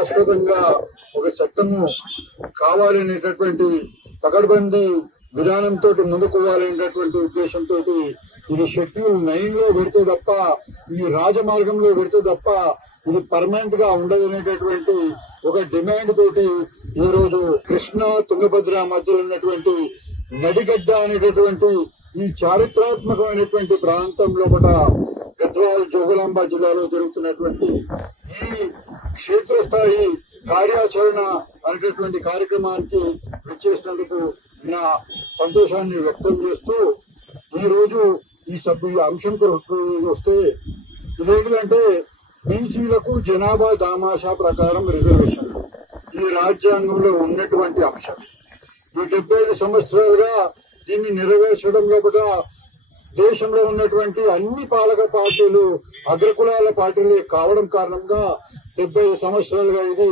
శాశ్వతంగా ఒక చట్టము కావాలనేటటువంటి పకడ్బందీ విధానంతో ముందుకు పోవాలనేటటువంటి ఉద్దేశంతో ఇది షెడ్యూల్ నైన్లో పెడితే తప్ప ఇది రాజమార్గంలో పెడితే తప్ప ఇది పర్మనెంట్గా ఉండదనేటటువంటి ఒక డిమాండ్ తోటి ఈ రోజు కృష్ణా తుంగభద్ర మధ్యలో ఉన్నటువంటి నడిగడ్డ అనేటటువంటి ఈ చారిత్రాత్మకమైనటువంటి ప్రాంతం లోపల గద్వాల్ జోగులాంబ జిల్లాలో జరుగుతున్నటువంటి ఈ క్షేత్రస్థాయి కార్యాచరణ అనేటటువంటి కార్యక్రమానికి వచ్చేసినందుకు నా సంతోషాన్ని వ్యక్తం చేస్తూ ఈరోజు ఈ సభ్యు ఈ అంశం వస్తే ఇదేంటంటే బీసీలకు జనాభా దామాషా ప్రకారం రిజర్వేషన్. ఈ రాజ్యాంగంలో ఉన్నటువంటి అంశం. ఈ డెబ్బై ఐదు సంవత్సరాలుగా దీన్ని నెరవేర్చడంలో కూడా దేశంలో ఉన్నటువంటి అన్ని పాలక పార్టీలు అగ్రకులాల పార్టీలు కావడం కారణంగా డెబ్బై ఐదు సంవత్సరాలుగా ఇది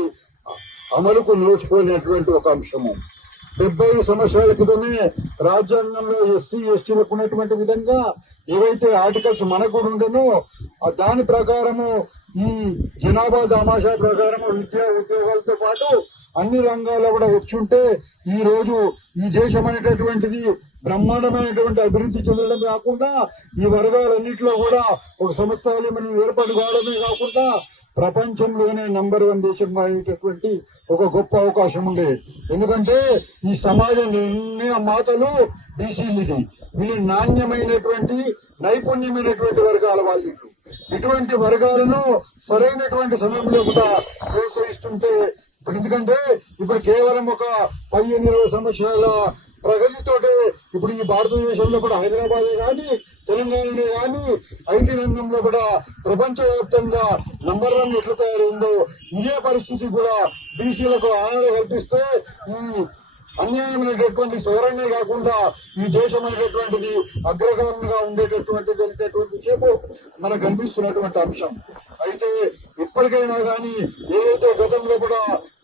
అమలుకు నోచుకోలేనటువంటి ఒక అంశము. డెబ్బై ఐదు సంవత్సరాల క్రితమే రాజ్యాంగంలో ఎస్సీ ఎస్టీలకు ఉన్నటువంటి విధంగా ఏవైతే ఆర్టికల్స్ మనకు ఉండనో దాని ప్రకారము ఈ జనాభా దామాషా ప్రకారము విద్యా ఉద్యోగాలతో పాటు అన్ని రంగాల్లో కూడా వచ్చుంటే ఈ రోజు ఈ దేశం అనేటటువంటిది బ్రహ్మాండమైనటువంటి అభివృద్ధి చెందడం కాకుండా ఈ వర్గాలన్నింటిలో కూడా ఒక సంస్థలు మనం ఏర్పాటు కావడమే కాకుండా ప్రపంచంలోనే నంబర్ వన్ దేశం అయ్యేటటువంటి ఒక గొప్ప అవకాశం ఉంది. ఎందుకంటే ఈ సమాజం నిర్ణయ మాటలు బీసీలది. వీళ్ళు నాణ్యమైనటువంటి నైపుణ్యమైనటువంటి వర్గాల వాళ్ళు ఇటువంటి వర్గాలను సరైనటువంటి సమయంలో కూడా ప్రోత్సహిస్తుంటే ఎందుకంటే ఇప్పుడు కేవలం ఒక పదిహేను ఇరవై సంవత్సరాల ప్రగతితోటే ఇప్పుడు ఈ భారతదేశంలో కూడా హైదరాబాద్ కానీ తెలంగాణలో కానీ ఐటీ రంగంలో కూడా ప్రపంచవ్యాప్తంగా నంబర్ వన్ ఎట్లా తయారైందో ఇదే పరిస్థితి కూడా బీసీలకు ఆనందం కల్పిస్తే ఈ అన్యాయమైనటువంటి సవరణే కాకుండా ఈ దేశం అనేటటువంటిది అగ్రగామంగా ఉండేటటువంటిది జరిగేటువంటి విషయము మనకు కనిపిస్తున్నటువంటి అంశం. అయితే ఇప్పటికైనా కానీ ఏదైతే గతంలో కూడా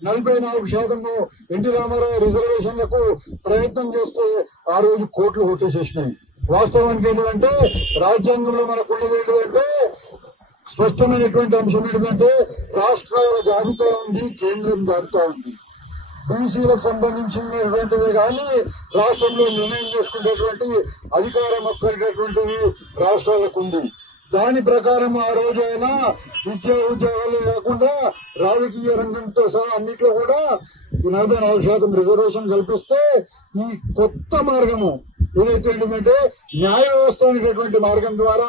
నలభై నాలుగు శాతము ఎన్టీ రామారావు రిజర్వేషన్లకు ప్రయత్నం చేస్తే ఆ రోజు కోట్లు కొట్టేసేసినాయి. వాస్తవానికి ఏంటంటే రాజ్యాంగంలో మనకున్నది ఏంటంటే స్పష్టమైనటువంటి అంశం ఏంటంటే రాష్ట్రాల జాబితా ఉంది కేంద్రం జాబితా ఉంది. బీసీలకు సంబంధించినటువంటిది కానీ రాష్ట్రంలో నిర్ణయం చేసుకునేటువంటి అధికారం హక్కు రాష్ట్రాలకు ఉంది. దాని ప్రకారం ఆ రోజైనా విద్యా ఉద్యోగాలు లేకుండా రాజకీయ రంగంతో సహా అన్నిట్లో కూడా నలభై నాలుగు శాతం రిజర్వేషన్ కల్పిస్తే ఈ కొత్త మార్గము ఏదైతే ఏంటంటే న్యాయ వ్యవస్థ అనేటటువంటి మార్గం ద్వారా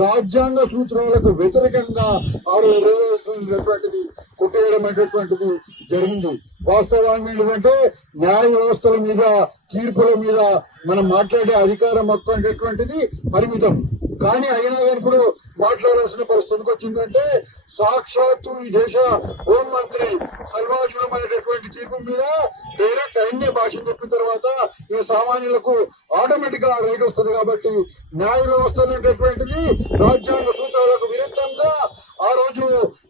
రాజ్యాంగ సూత్రాలకు వ్యతిరేకంగా ఆరు రిజర్వేషన్ అనేటువంటిది కొట్టేయడం అనేటటువంటిది జరిగింది. వాస్తవానికి ఏంటంటే న్యాయ వ్యవస్థల మీద తీర్పుల మీద మనం మాట్లాడే అధికారం మొత్తం అనేటటువంటిది పరిమితం. కానీ అయినా ఇప్పుడు మాట్లాడాల్సిన పరిస్థితికి వచ్చిందంటే సాక్షాత్తు ఈ దేశ హోం మంత్రి సర్వాజులమైనటువంటి తీర్పు మీద డైరెక్ట్ ఆయన్నే భాష చెప్పిన తర్వాత ఈ సామాన్యులకు ఆటోమేటిక్గా రేగొస్తుంది వస్తుంది కాబట్టి న్యాయ వ్యవస్థ అనేటటువంటిది రాజ్యాంగ సూత్రాలకు విరుద్ధంగా ఆ రోజు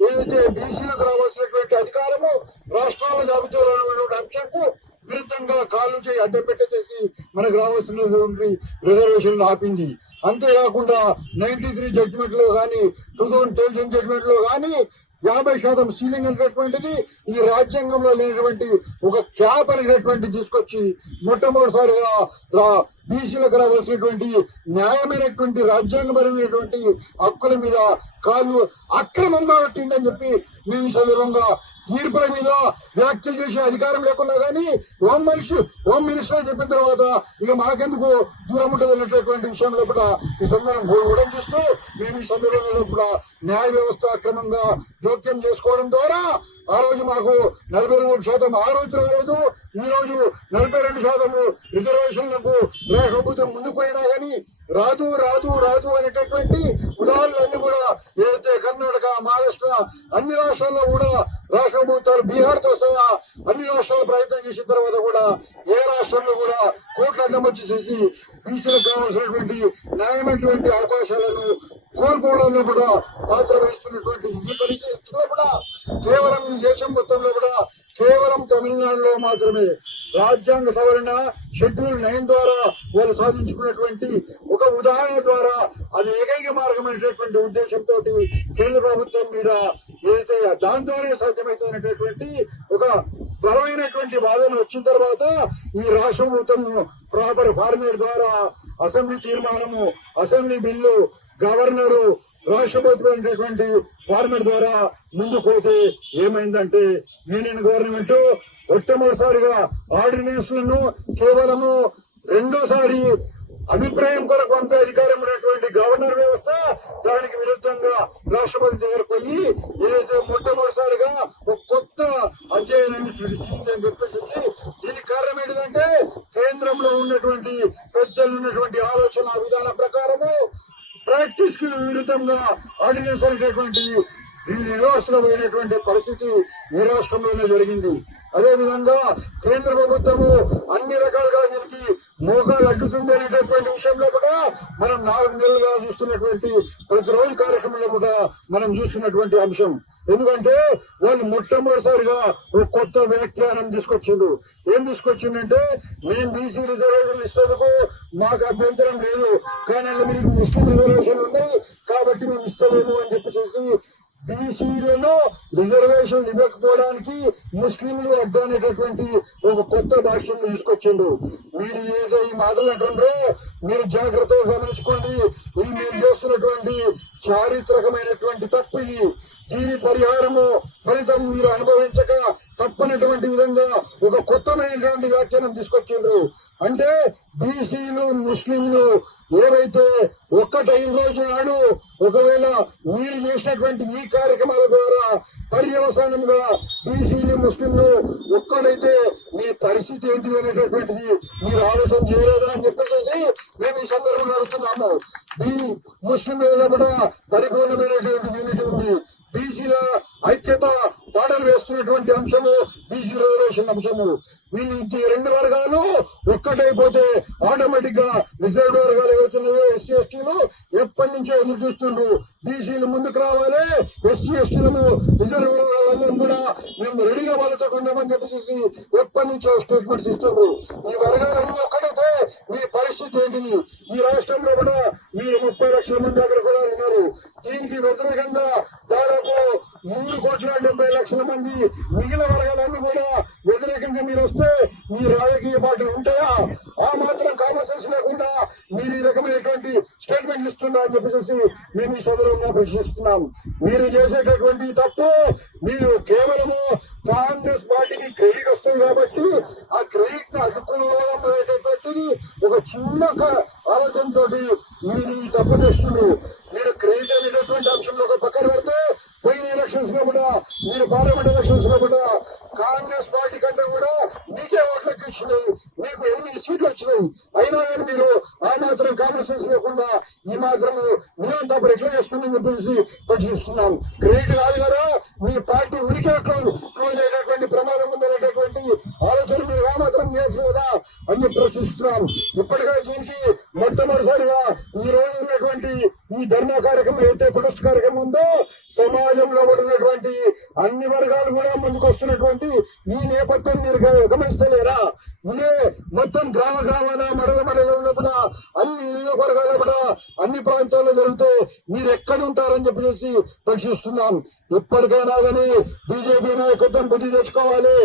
ఏదైతే బీసీలకు రావాల్సినటువంటి అధికారము రాష్ట్రాల జాబితాలో ఉన్నటువంటి అంశంకు విరుద్ధంగా కాళ్ళు చేయి అడ్డం పెట్టేసి మనకు రావాల్సినటువంటి రిజర్వేషన్ ఆపింది. అంతేకాకుండా నైన్టీ త్రీ జడ్జిమెంట్లో కానీ టూ థౌజండ్ టెన్ జడ్జిమెంట్లో కానీ యాభై శాతం సీలింగ్ అనేటటువంటిది ఇది రాజ్యాంగంలో లేనటువంటి ఒక క్యాప్ అనేటటువంటి తీసుకొచ్చి మొట్టమొదటిసారిగా బీసీలకు రావాల్సినటువంటి న్యాయమైనటువంటి రాజ్యాంగపరమైనటువంటి హక్కుల మీద కాళ్ళు అక్రమంగా వచ్చిందని చెప్పి మేము ఈ తీర్పుల మీద వ్యాఖ్య చేసే అధికారం లేకుండా కానీ హోమ్ మినిస్టర్ హోమ్ మినిస్టర్ చెప్పిన తర్వాత ఇక మాకెందుకు దూరం ఉంటుంది అనేటటువంటి విషయం లోపల ఈ సందర్భం కూడా చూస్తూ మేము ఈ సందర్భంలో కూడా న్యాయ వ్యవస్థ అక్రమంగా జోక్యం చేసుకోవడం ద్వారా ఆ రోజు మాకు నలభై నాలుగు శాతం ఆ రోజు లేదు. ఈ రోజు నలభై రెండు శాతము రిజర్వేషన్లకు లేకపోతే ముందుకు పోయినా కానీ రాదు రాదు రాదు అనేటటువంటి ఉదాహరణలన్నీ కూడా ఏదైతే కర్ణాటక మహారాష్ట్ర అన్ని రాష్ట్రాల్లో కూడా ప్రభుత్వాలు బీహార్తో సహా అన్ని రాష్ట్రాలు ప్రయత్నం చేసిన తర్వాత కూడా ఏ రాష్ట్రంలో కూడా కోట్ల వచ్చేసి బీసీలకు కావాల్సినటువంటి న్యాయమైనటువంటి అవకాశాలను కోల్పోవడంలో కూడా పాత్ర వహిస్తున్నటువంటి ఈ పరిస్థితుల్లో కూడా కేవలం ఈ దేశం మొత్తంలో కూడా కేవలం తమిళనాడులో మాత్రమే రాజ్యాంగ సవరణ షెడ్యూల్ నైన్ ద్వారా వాళ్ళు సాధించుకున్నటువంటి ఒక ఉదాహరణ ద్వారా అది ఏకైక మార్గమైనటువంటి ఉద్దేశంతో కేంద్ర ప్రభుత్వం మీద ఏదైతే దాంతోనే సాధ్యమవుతున్నటువంటి ఒక బలమైనటువంటి వాదన వచ్చిన తర్వాత ఈ రాష్ట్ర ప్రభుత్వం ప్రాపర్ ఫార్మేట్ ద్వారా అసెంబ్లీ తీర్మానము అసెంబ్లీ బిల్లు గవర్నరు రాష్ట్ర ప్రభుత్వం ఫార్మేట్ ద్వారా ముందుకు పోతే ఏమైందంటే యూనియన్ గవర్నమెంట్ మొట్టమొదటిసారిగా ఆర్డినెన్స్లను కేవలము రెండోసారి అభిప్రాయం కొరకు అంత అధికారం ఉన్నటువంటి గవర్నర్ వ్యవస్థ దానికి విరుద్ధంగా రాష్ట్రపతి దగ్గర పోయి ఏదైతే మొట్టమొదటిసారిగా ఒక కొత్త అధ్యయనాన్ని సృష్టించింది అని చెప్పేసి దీనికి కారణం ఏంటంటే కేంద్రంలో ఉన్నటువంటి పెద్దలు ఉన్నటువంటి ఆలోచన విధానం ప్రకారము ప్రాక్టీస్కి విరుద్ధంగా ఆర్డినెన్స్ అనేటటువంటి ఈ పరిస్థితి ఏ రాష్ట్రంలోనే జరిగింది. అదే విధంగా కేంద్ర ప్రభుత్వము అన్ని రకాలుగా దీనికి మోకాలు అడ్డుతుంది అనేటటువంటి విషయంలో మనం నాలుగు నెలలుగా చూస్తున్నటువంటి ప్రతిరోజు కార్యక్రమంలో కూడా మనం చూస్తున్నటువంటి అంశం. ఎందుకంటే వాళ్ళు మొట్టమొదటిసారిగా ఒక కొత్త వ్యాఖ్యానం తీసుకొచ్చిండు ఏం తీసుకొచ్చిందంటే మేము బీసీ రిజర్వేషన్ ఇస్తేందుకు మాకు అభ్యంతరం లేదు. కానీ మీకు ముస్లిం రిజర్వేషన్ ఉన్నాయి కాబట్టి మేము ఇస్తలేము అని చెప్పి చేసి బీసీలలో రిజర్వేషన్ ఇవ్వకపోవడానికి ముస్లింలు అర్థం అనేటటువంటి ఒక కొత్త భాష్యం తీసుకొచ్చిండు మీరు ఏదో ఈ మాటలు అంటుండ్రో మీరు జాగ్రత్తగా గమనించుకోండి. ఈ మీరు చేస్తున్నటువంటి చారిత్రకమైనటువంటి తప్పు ఇది దీని పరిహారము ఫలితం మీరు అనుభవించక తప్పనటువంటి విధంగా ఒక కొత్తమైనటువంటి వ్యాఖ్యానం తీసుకొచ్చిండ్రు. అంటే బీసీలు ముస్లింలు ఏవైతే ఒక్కటై రోజు నాడు ఒకవేళ మీరు చేసినటువంటి ఈ కార్యక్రమాల ద్వారా పర్యవసానంగా బీసీలు ముస్లింలు ఒక్కడైతే మీ పరిస్థితి ఏంటి అనేటటువంటిది మీరు ఆలోచన చేయలేదా అని చెప్పేసి మేము ఈ సందర్భంగా అడుగుతున్నాము. ఈ ముస్లింలలో కూడా పరిపూర్ణమైనటువంటి యూనిటీ ఉంది. ఐక్యత పాటలు వేస్తున్నటువంటి అంశము బీసీ రిజర్వేషన్ అంశము. వీళ్ళు ఈ రెండు వర్గాలు ఒక్కటైపోతే ఆటోమేటిక్గా రిజర్వ్ వర్గాలు ఏవచ్చున్నాయో ఎస్సీ ఎస్టీలు ఎప్పటి నుంచో ఎదురు చూస్తుండ్రు. బీసీలు ముందుకు రావాలి ఎస్సీ ఎస్టీలను రిజర్వ్ వర్గాలందరూ కూడా మేము రెడీగా వాళ్ళతో ఉన్నామని చెప్పేసి ఎప్పటి నుంచో స్టేట్మెంట్స్ ఇస్తుండ్రు ఈ వర్గాలన్నీ ఒక్కడైతే మీ పరిస్థితి ఏంటి? ఈ రాష్ట్రంలో కూడా మీ ముప్పై లక్షల మంది అక్కడ కూడా ఉన్నారు. దీనికి వ్యతిరేకంగా దాదాపు మూడు కోట్ల డెబ్బై లక్షల మంది మిగిలిన వర్గాలన్నీ కూడా వ్యతిరేకంగా మీరు వస్తే మీ రాజకీయ పార్టీలు ఉంటాయా? ఆ మాత్రం కామన్ లేకుండా మీరు ఈ రకమైనటువంటి స్టేట్మెంట్ ఇస్తున్నారని చెప్పేసి మేము ఈ సదరంగా ప్రశ్నిస్తున్నాం. మీరు చేసేటటువంటి తప్పు మీరు కేవలము కాంగ్రెస్ పార్టీకి క్రెడిట్ వస్తుంది కాబట్టి ఆ క్రెడిట్ని అడ్డుకోవాలనేటటువంటిది ఒక చిన్న ఆలోచనతో మీరు ఈ తప్పు చేస్తున్నారు మీరు క్రెడిట్ అనేటటువంటి అంశంలో ఒక పక్కన పెడితే పోయిన ఎలక్షన్స్లో కూడా మీరు పార్లమెంట్ ఎలక్షన్స్లో కూడా కాంగ్రెస్ పార్టీ కంటే కూడా మీకే ఓట్లు ఎక్కువ వచ్చినాయి మీకు ఎనిమిది సీట్లు వచ్చినాయి? అయినా కానీ మీరు? ఆ మాత్రం కాంగ్రెస్ లేకుండా ఈ మాత్రం మేము తప్ప ఎట్లా చేస్తుందని తెలిసి ప్రశ్నిస్తున్నాం క్రెడిట్ కాదు కదా మీ పార్టీ ఉనికి క్లోజ్ ప్రమాదం ఉంది? ఆలోచన మీరు ఆ చేయట్లేదా అని చెప్పి ప్రశ్నిస్తున్నాం. ఇప్పటికే దీనికి మొట్టమొదటిసారిగా ఈ రోజు ఉన్నటువంటి ఈ ధర్నా కార్యక్రమం ఏదైతే ప్రొటెస్ట్ కార్యక్రమం ఉందో సమాజంలో ఉన్నటువంటి అన్ని వర్గాలు కూడా ముందుకు వస్తున్నటువంటి ఈ నేపథ్యం మీరు గమనిస్తలేరా? ఇదే మొత్తం గ్రామ గ్రామాన మరల మరల ఉన్నప్పుడు అన్ని నియోజకవర్గాల కూడా అన్ని ప్రాంతాల్లో జరిగితే మీరు ఎక్కడ ఉంటారని చెప్పేసి ప్రశ్నిస్తున్నాం. ఇప్పటికైనా కానీ బీజేపీ నాయకత్వం బుద్ధి తెచ్చుకోవాలి.